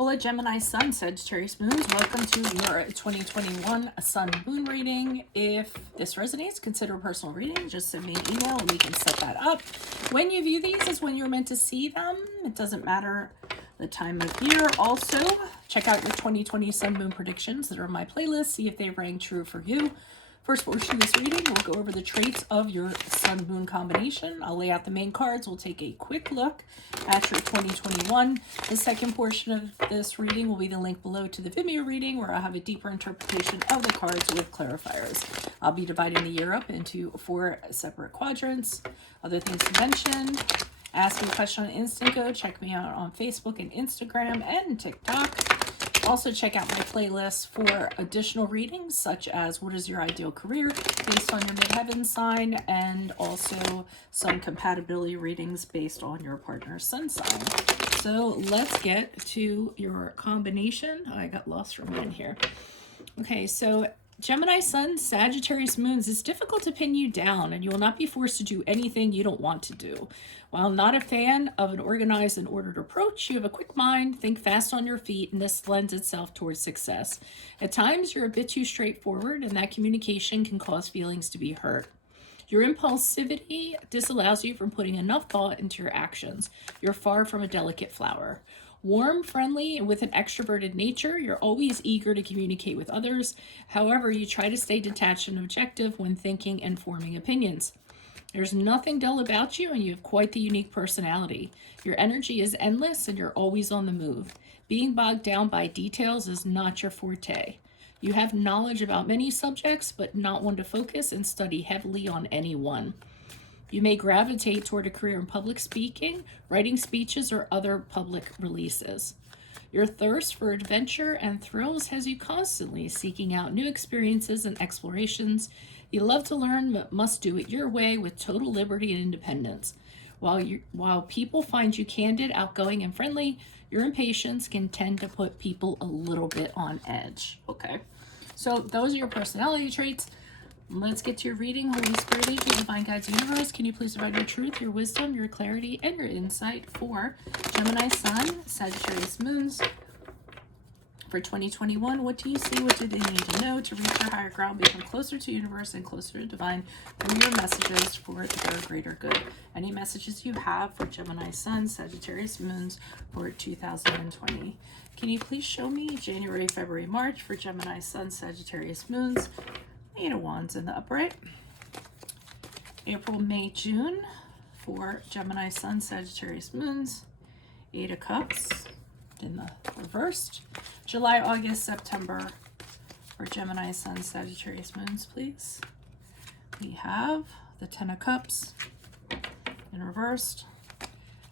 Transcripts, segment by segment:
Hola Gemini Sun, Sagittarius Moons. Welcome to your 2021 Sun Moon reading. If this resonates, consider a personal reading. Just send me an email and we can set that up. When you view these is when you're meant to see them. It doesn't matter the time of year. Also, check out your 2020 Sun Moon predictions that are in my playlist. See if they rang true for you. First portion of this reading, we'll go over the traits of your Sun-Moon combination. I'll lay out the main cards. We'll take a quick look at your 2021. The second portion of this reading will be the link below to the VIMEO reading, where I'll have a deeper interpretation of the cards with clarifiers. I'll be dividing the year up into 4 separate quadrants. Other things to mention: ask me a question on Instant Go. Check me out on Facebook and Instagram and TikTok. Also check out my playlist for additional readings, such as what is your ideal career based on your midheaven sign, and also some compatibility readings based on your partner's sun sign. So let's get to your combination. I got lost for a minute here. Okay, so Gemini Sun, Sagittarius Moons, it's difficult to pin you down, and you will not be forced to do anything you don't want to do. While not a fan of an organized and ordered approach, you have a quick mind, think fast on your feet, and this lends itself towards success. At times, you're a bit too straightforward, and that communication can cause feelings to be hurt. Your impulsivity disallows you from putting enough thought into your actions. You're far from a delicate flower. Warm, friendly, and with an extroverted nature, you're always eager to communicate with others. However, you try to stay detached and objective when thinking and forming opinions. There's nothing dull about you, and you have quite the unique personality. Your energy is endless, and you're always on the move. Being bogged down by details is not your forte. You have knowledge about many subjects, but not one to focus and study heavily on any one. You may gravitate toward a career in public speaking, writing speeches, or other public releases. Your thirst for adventure and thrills has you constantly seeking out new experiences and explorations. You love to learn, but must do it your way with total liberty and independence. While people find you candid, outgoing, and friendly, your impatience can tend to put people a little bit on edge. Okay, so those are your personality traits. Let's get to your reading. Holy Spirit, Angels, Divine Guides, Universe, can you please provide your truth, your wisdom, your clarity, and your insight for Gemini Sun, Sagittarius Moons for 2021? What do you see? What do they need to know to reach their higher ground, become closer to universe and closer to divine through your messages for their greater good? Any messages you have for Gemini Sun, Sagittarius Moons for 2020? Can you please show me January, February, March for Gemini Sun, Sagittarius Moons? Eight of Wands in the upright. April, May, June for Gemini Sun, Sagittarius Moons. Eight of Cups in the reversed. July, August, September for Gemini Sun, Sagittarius Moons, please. We have the Ten of Cups in reversed.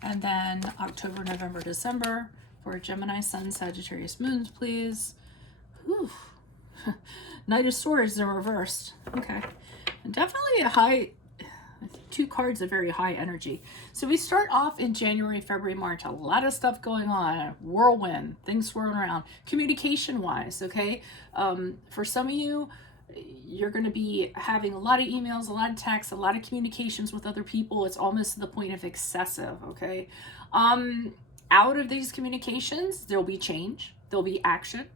And then October, November, December for Gemini Sun, Sagittarius Moons, please. Whew. Knight of Swords in reversed. Okay. And definitely a high, 2 cards of very high energy. So we start off in January, February, March. A lot of stuff going on. Whirlwind. Things swirling around. Communication-wise, okay? For some of you, you're going to be having a lot of emails, a lot of texts, a lot of communications with other people. It's almost to the point of excessive, okay? Out of these communications, there'll be change. There'll be action.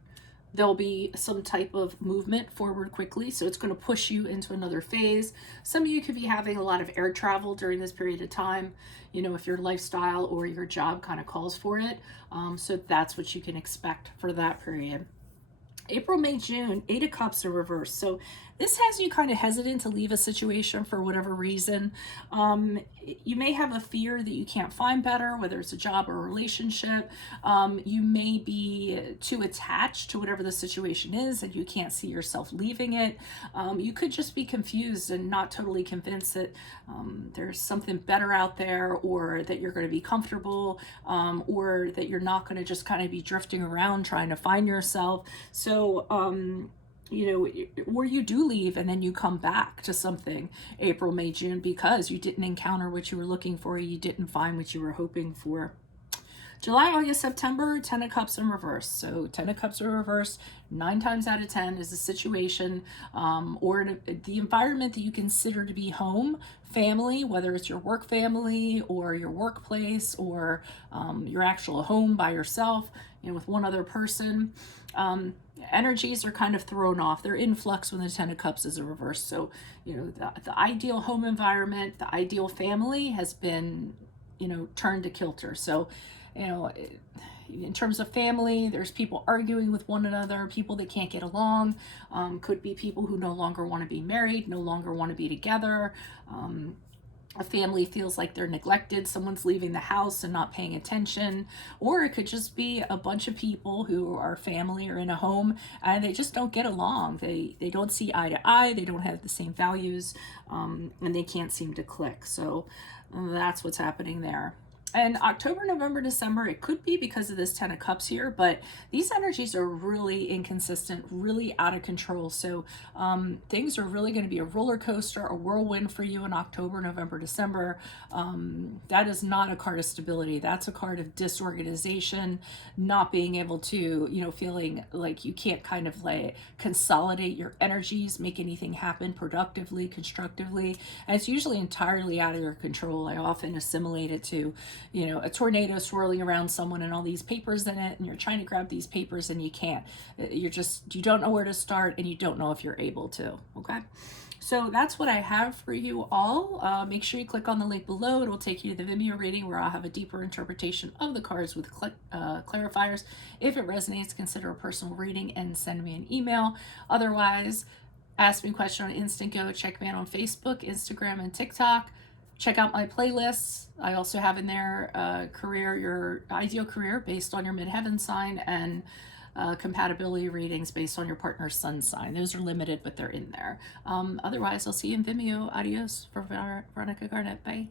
There'll be some type of movement forward quickly, so it's going to push you into another phase. Some of you could be having a lot of air travel during this period of time, you know, if your lifestyle or your job kind of calls for it. So that's what you can expect for that period. April, May, June, Eight of Cups are reversed. So this has you kind of hesitant to leave a situation for whatever reason. You may have a fear that you can't find better, whether it's a job or a relationship. You may be too attached to whatever the situation is and you can't see yourself leaving it. You could just be confused and not totally convinced that there's something better out there, or that you're going to be comfortable, or that you're not going to just kind of be drifting around trying to find yourself. So, you know, or you do leave and then you come back to something April, May, June because you didn't encounter what you were looking for, you didn't find what you were hoping for. July, August, September, 10 of Cups in reverse. So 10 of Cups in reverse, 9 times out of 10 is a situation or the environment that you consider to be home, family, whether it's your work family or your workplace or your actual home by yourself, with one other person. Energies are kind of thrown off. They're in flux when the 10 of Cups is a reverse. So, the ideal home environment, the ideal family has been, turned to kilter. So, in terms of family, there's people arguing with one another, people that can't get along, could be people who no longer want to be married, no longer want to be together. A family feels like they're neglected, someone's leaving the house and not paying attention, or it could just be a bunch of people who are family or in a home and they just don't get along. They don't see eye to eye, they don't have the same values, and they can't seem to click. So that's what's happening there. And October, November, December, it could be because of this 10 of Cups here, but these energies are really inconsistent, really out of control. So things are really going to be a roller coaster, a whirlwind for you in October, November, December. That is not a card of stability. That's a card of disorganization, not being able to, feeling like you can't kind of like consolidate your energies, make anything happen productively, constructively. And it's usually entirely out of your control. I often assimilate it to a tornado swirling around someone and all these papers in it, and you're trying to grab these papers and you can't. You don't know where to start, and you don't know if you're able to. Okay. So that's what I have for you all. Make sure you click on the link below. It will take you to the Vimeo reading where I'll have a deeper interpretation of the cards with clarifiers. If it resonates, consider a personal reading and send me an email. Otherwise, ask me a question on Instant Go. Check me out on Facebook, Instagram, and TikTok. Check out my playlists. I also have in there your ideal career based on your midheaven sign, and compatibility readings based on your partner's sun sign. Those are limited, but they're in there. Otherwise, I'll see you in Vimeo. Adios for Veronica Garnett. Bye.